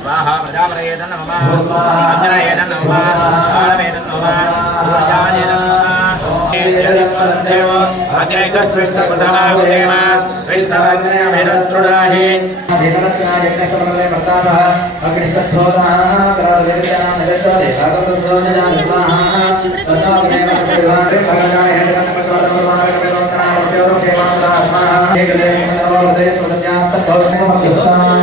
స్వాహ ప్రజాపతయేత నమః. అంజనయేత నమః. ఆడవేత నమః. अनेकसृष्टप्रथमागुरेण कृष्णवर्णेणुडाहि ृष्टप्रथमागुरेण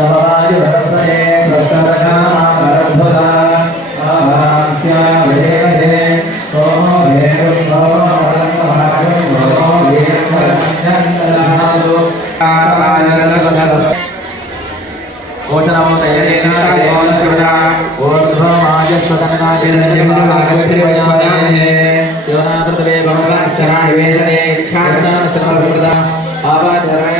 तपवायुवर्तने दत्तरकामारभुता आभाक्या वेणे सोमो वेणुं सोमोमहागं सोमो वीरमरञ्जन्तनादो आवाज़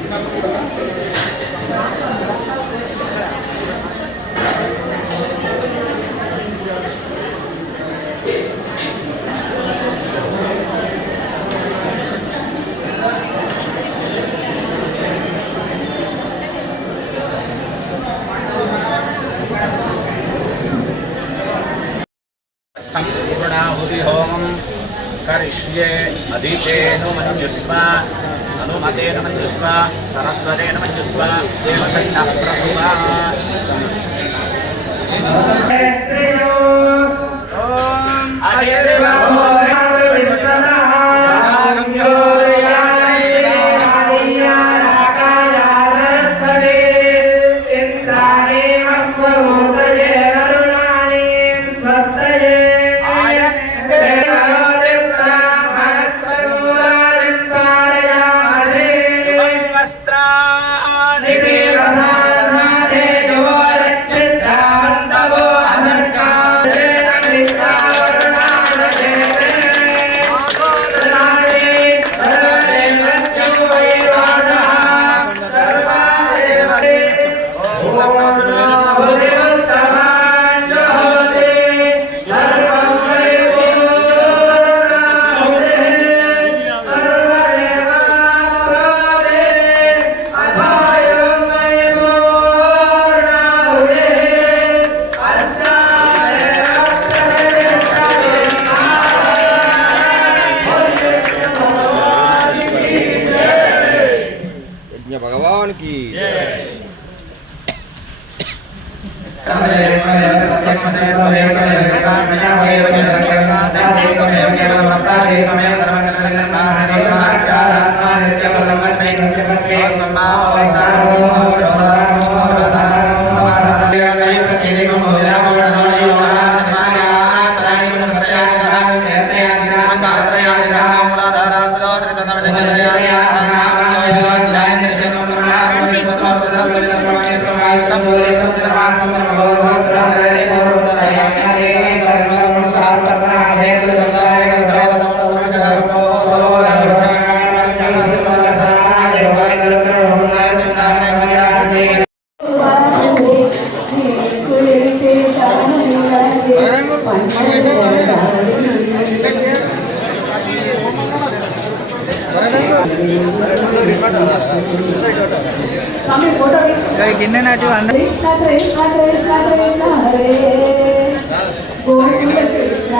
కరిష్యే అదితేను మంజుస్వ హనుమతేన మంజుస్వ సరస్వతేన మంజుస్వ దేవసైన ప్రసువ lagi. Yeah. గిన్నె నాటి కృష్ణ కృష్ణ కృష్ణ కృష్ణ హరే గోవింద కృష్ణ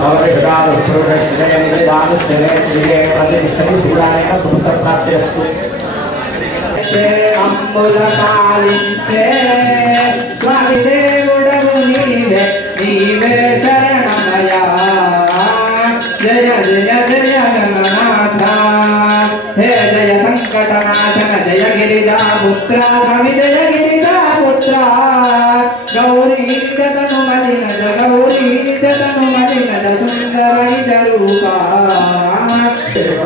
భవతి పురుషశ్చయం అమ్ముల పాలించే. స్వామి దేవుడవు నీవే నీవే శరణమయ జయ జయ జయ గణనాథ. హే జయ సంకటనాశన జయ గిరిజా పుత్ర స్వామి జయ గిరిజా పుత్ర. గౌరీ జతను మలిన గౌరీ జతను మలిన సుందర జరూపా శివ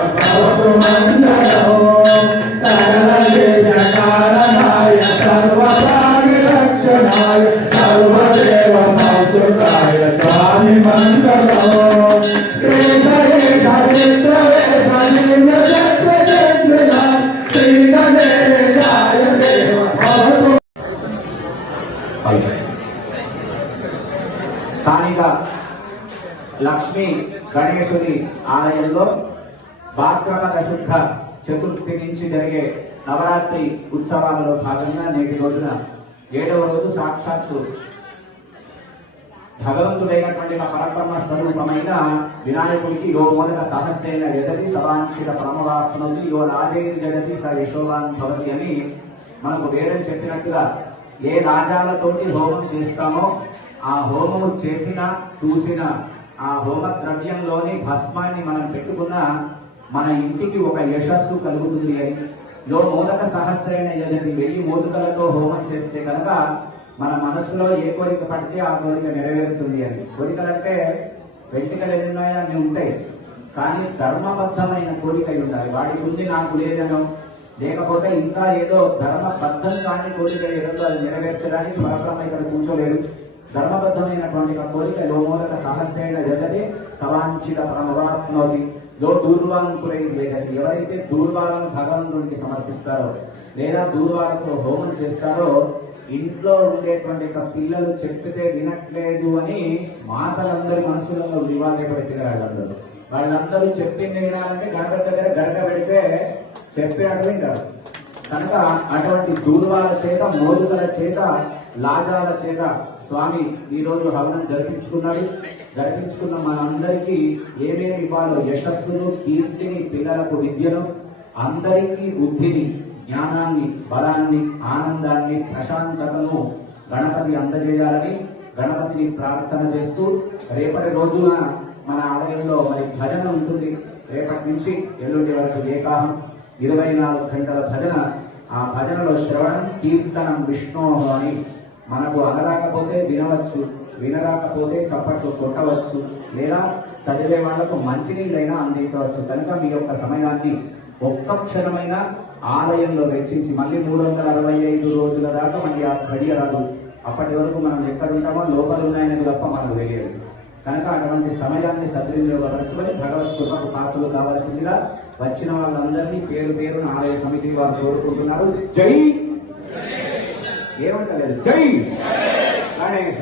ఆలయంలో భాద్రపద శుద్ధ చతుర్థి నుంచి జరిగే నవరాత్రి ఉత్సవాలలో భాగంగా నేటి రోజున ఏడవ రోజు సాక్షాత్తు భగవంతుడైనటువంటి మా పరబ్రహ్మ స్వరూపమైన వినాయకుడికి యో మూలక సహస్రేణ జగతి సవాంక్షిత పరమవాప్నోతి యో రాజైన జగతి స యశోవాన్ భవతి అని మనకు వేదం చెప్పినట్టుగా ఏ రాజాలతోటి హోమం చేస్తామో ఆ హోమము చేసిన చూసిన ఆ హోమ ద్రవ్యంలోని భస్మాన్ని మనం పెట్టుకున్న మన ఇంటికి ఒక యశస్సు కలుగుతుంది అని. లో మోదక సహస్రైన యజతి వెయ్యి మోదుకలతో హోమం చేస్తే కనుక మన మనసులో ఏ కోరిక పడితే ఆ కోరిక నెరవేరుతుంది అని. కోరికలంటే వెంటికలు ఎన్ని ఉన్నాయో అన్ని ఉంటాయి. కానీ ధర్మబద్ధమైన కోరిక ఉండాలి. వాటి గురించి నాకు లేదనో లేకపోతే ఇంకా ఏదో ధర్మబద్ధం కాని కోరిక ఏదో అది నెరవేర్చడానికి పరబ్రహ్మ ఇక్కడ కూర్చోలేడు. ధర్మబద్ధమైనటువంటి కోరిక లోమూలక సహస్రైన జగతే సవాంఛిత పరమవాత్మోది లో దూర్వాంకులైన లేదండి ఎవరైతే దూర్వాలను భగవంతుడికి సమర్పిస్తారో లేదా దూర్వాలతో హోమం చేస్తారో ఇంట్లో ఉండేటువంటి పిల్లలు చెప్పితే వినట్లేదు అని మాటలందరి మనసులలో వివాదపడి వాళ్ళందరూ. వాళ్ళందరూ చెప్పింది వినాలంటే గణపతి దగ్గర గడక పెడితే చెప్పినట్టు వింటారు. కనుక అటువంటి దూర్వాల చేత మోదుగల చేత లాజాల చేత స్వామి ఈ రోజు హవనం జరిపించుకున్నాడు. జరిపించుకున్న మనందరికీ ఏమేమి ఇవ్వాలో యశస్సును కీర్తిని పిల్లలకు విద్యను అందరికీ బుద్ధిని జ్ఞానాన్ని బలాన్ని ఆనందాన్ని ప్రశాంతతను గణపతి అందజేయాలని గణపతిని ప్రార్థన చేస్తూ రేపటి రోజున మన ఆలయంలో మరి భజన ఉంటుంది. రేపటి నుంచి ఎల్లుండి వరకు ఏకాహం. ఇరవై నాలుగు గంటల భజన. ఆ భజనలో శ్రవణం కీర్తనం విష్ణు అని మనకు అనరాకపోతే వినవచ్చు వినరాకపోతే చప్పట్లు కొట్టవచ్చు లేదా చదివే వాళ్ళకు మంచినీళ్ళైనా అందించవచ్చు. కనుక మీ యొక్క సమయాన్ని ఒక్క క్షణమైన ఆలయంలో వెచ్చించి మళ్ళీ మూడు వందల అరవై ఐదు రోజుల దాకా మళ్ళీ ఆ గడియ రాదు అప్పటి వరకు మనం ఎక్కడ ఉంటామో లోపల ఉన్నాయని తప్ప మనకు తెలియదు. కనుక అటువంటి సమయాన్ని సద్వినియోగపరచుకొని భగవత్ కృపకు పాత్రలు కావాల్సిందిగా వచ్చిన వాళ్ళందరినీ పేరు పేరున ఆలయ సమితి వారు కోరుకుంటున్నారు. జై! ఏమంటలేదు. జై! గణేశ